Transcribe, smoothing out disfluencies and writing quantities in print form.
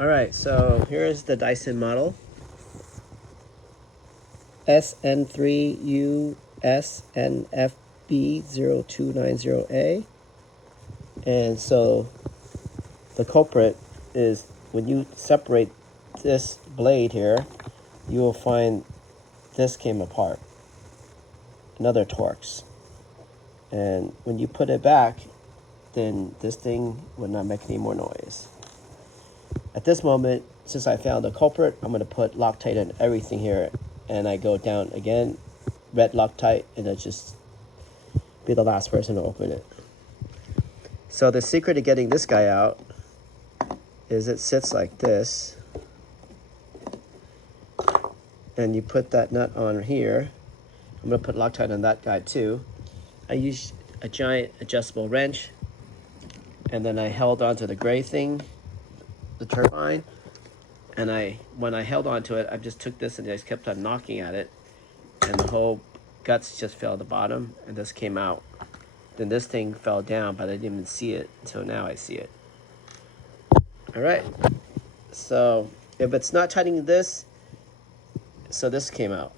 Alright, so here is the Dyson model. SN3USNFB0290A. And so the culprit is when you separate this blade here, you will find this came apart. Another Torx. And when you put it back, then this thing would not make any more noise. At this moment, since I found the culprit, I'm going to put Loctite in everything here, and I go down again, red Loctite, and I just be the last person to open it. So the secret to getting this guy out is it sits like this, and you put that nut on here. I'm going to put Loctite on that guy too. I used a giant adjustable wrench, and then I held onto the gray thing, the turbine, and when I held onto it, I just took this and I just kept on knocking at it, and the whole guts just fell at the bottom, and this came out. Then this thing fell down, but I didn't even see it until now I see it. All right, so if it's not tightening this, so this came out.